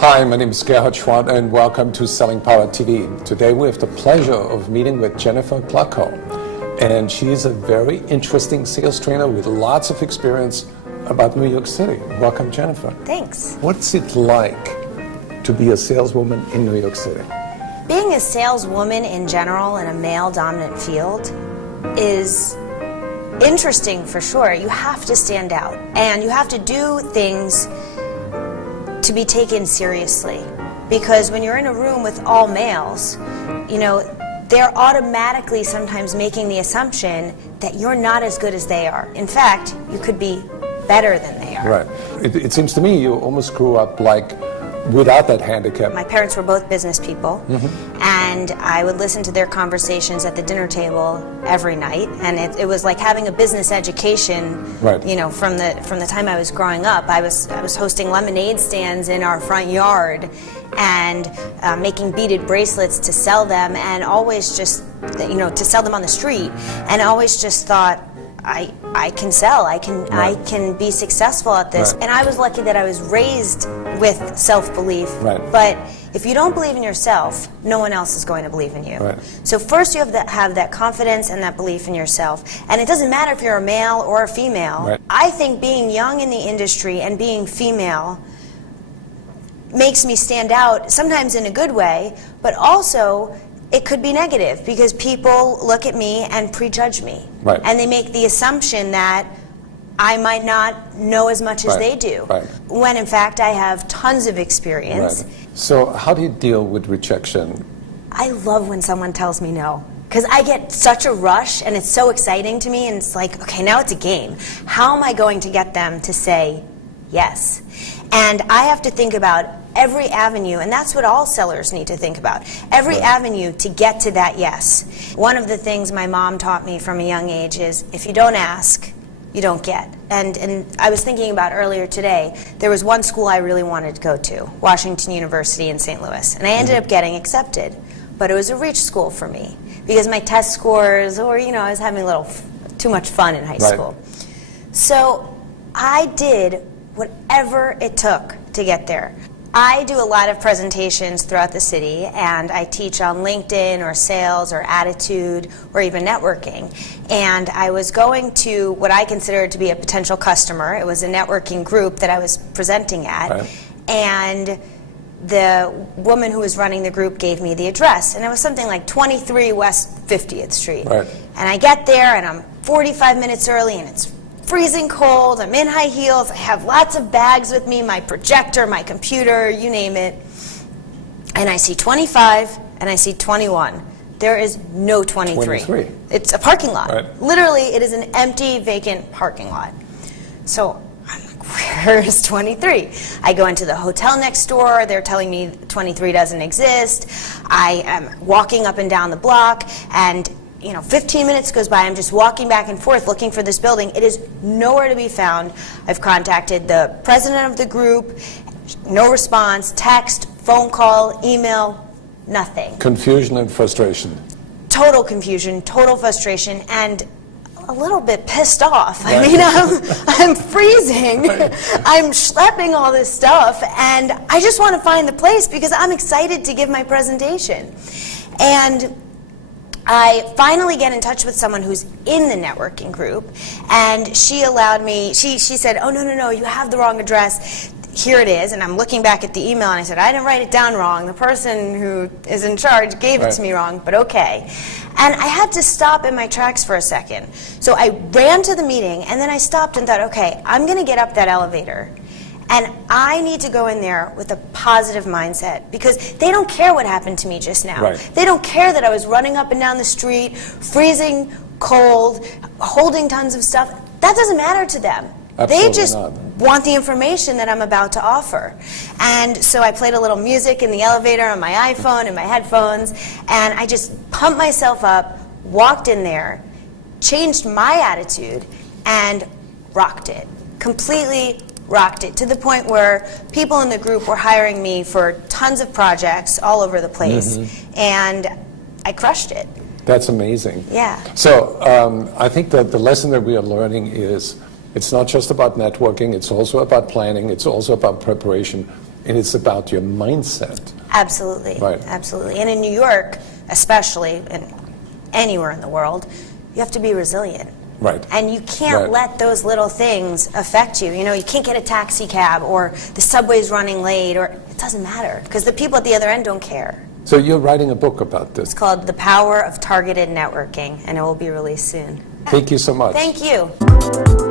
Hi, my name is Gerhard Gschwandtner and welcome to Selling Power TV. Today we have the pleasure of meeting with Jennifer Gluckow. And she is a very interesting sales trainer with lots of experience about New York City. Welcome, Jennifer. Thanks. What's it like to be a saleswoman in New York City? Being a saleswoman in general in a male-dominant field is interesting for sure. You have to stand out and you have to do things to be taken seriously, because when you're in a room with all males, you know, they're automatically sometimes making the assumption that you're not as good as they are. In fact, you could be better than they are. Right. It seems to me you almost grew up like without that handicap. My parents were both business people, and I would listen to their conversations at the dinner table every night, and it was like having a business education. Right. You know, from the time I was growing up. I was hosting lemonade stands in our front yard, and making beaded bracelets to sell them, and always just, you know, to sell them on the street, and always just thought, I can sell, I can be successful at this. Right. And I was lucky that I was raised with self-belief. Right. But if you don't believe in yourself, no one else is going to believe in you. Right. So first you have that confidence and that belief in yourself. And it doesn't matter if you're a male or a female. Right. I think being young in the industry and being female makes me stand out, sometimes in a good way, but also it could be negative, because people look at me and prejudge me. Right. And they make the assumption that I might not know as much as Right. they do. Right. When in fact I have tons of experience. Right. So how do you deal with rejection? I love when someone tells me no, because I get such a rush and it's so exciting to me, and it's like, okay, now it's a game. How am I going to get them to say yes? And I have to think about every avenue, and that's what all sellers need to think about. Every Right. avenue to get to that yes. One of the things my mom taught me from a young age is, if you don't ask, you don't get. And I was thinking about earlier today, there was one school I really wanted to go to, Washington University in St. Louis, and I ended up getting accepted. But it was a reach school for me, because my test scores, or, you know, I was having a little too much fun in high Right. school. So I did whatever it took to get there. I do a lot of presentations throughout the city, and I teach on LinkedIn or sales or attitude or even networking. And I was going to what I considered to be a potential customer. It was a networking group that I was presenting at. Right. And the woman who was running the group gave me the address, and it was something like 23 West 50th Street. Right. And I get there, and I'm 45 minutes early, and it's freezing cold, I'm in high heels, I have lots of bags with me, my projector, my computer, you name it. And I see 25 and I see 21. There is no 23. 23. It's a parking lot. Right. Literally, it is an empty, vacant parking lot. So I'm like, where is 23? I go into the hotel next door, they're telling me 23 doesn't exist. I am walking up and down the block, and 15 minutes goes by, I'm just walking back and forth looking for this building. It is nowhere to be found. I've contacted the president of the group, no response, text, phone call, email, nothing. Confusion and frustration. Total confusion, total frustration, and a little bit pissed off. Right. I mean, I'm freezing, I'm schlepping all this stuff, and I just want to find the place because I'm excited to give my presentation. And I finally get in touch with someone who's in the networking group, and she allowed me, she said, oh, no, you have the wrong address. Here it is. And I'm looking back at the email, and I said, I didn't write it down wrong. The person who is in charge gave it to me wrong, but okay. And I had to stop in my tracks for a second. So I ran to the meeting, and then I stopped and thought, okay, I'm going to get up that elevator. And I need to go in there with a positive mindset, because they don't care what happened to me just now. Right. They don't care that I was running up and down the street, freezing cold, holding tons of stuff. That doesn't matter to them. Absolutely They just not. want the information that I'm about to offer. And so I played a little music in the elevator on my iPhone and my headphones, and I just pumped myself up, walked in there, changed my attitude, and rocked it. Completely rocked it, to the point where people in the group were hiring me for tons of projects all over the place, and I crushed it. That's amazing. Yeah. So I think that the lesson that we are learning is it's not just about networking, it's also about planning, it's also about preparation. and it's about your mindset. Absolutely. Right. Absolutely. And in New York, especially, and anywhere in the world, you have to be resilient. Right. And you can't Right. let those little things affect you. You know, you can't get a taxi cab, or the subway's running late, or it doesn't matter, because the people at the other end don't care. So you're writing a book about this. It's called The Power of Targeted Networking, and it will be released soon. Thank you so much. Thank you.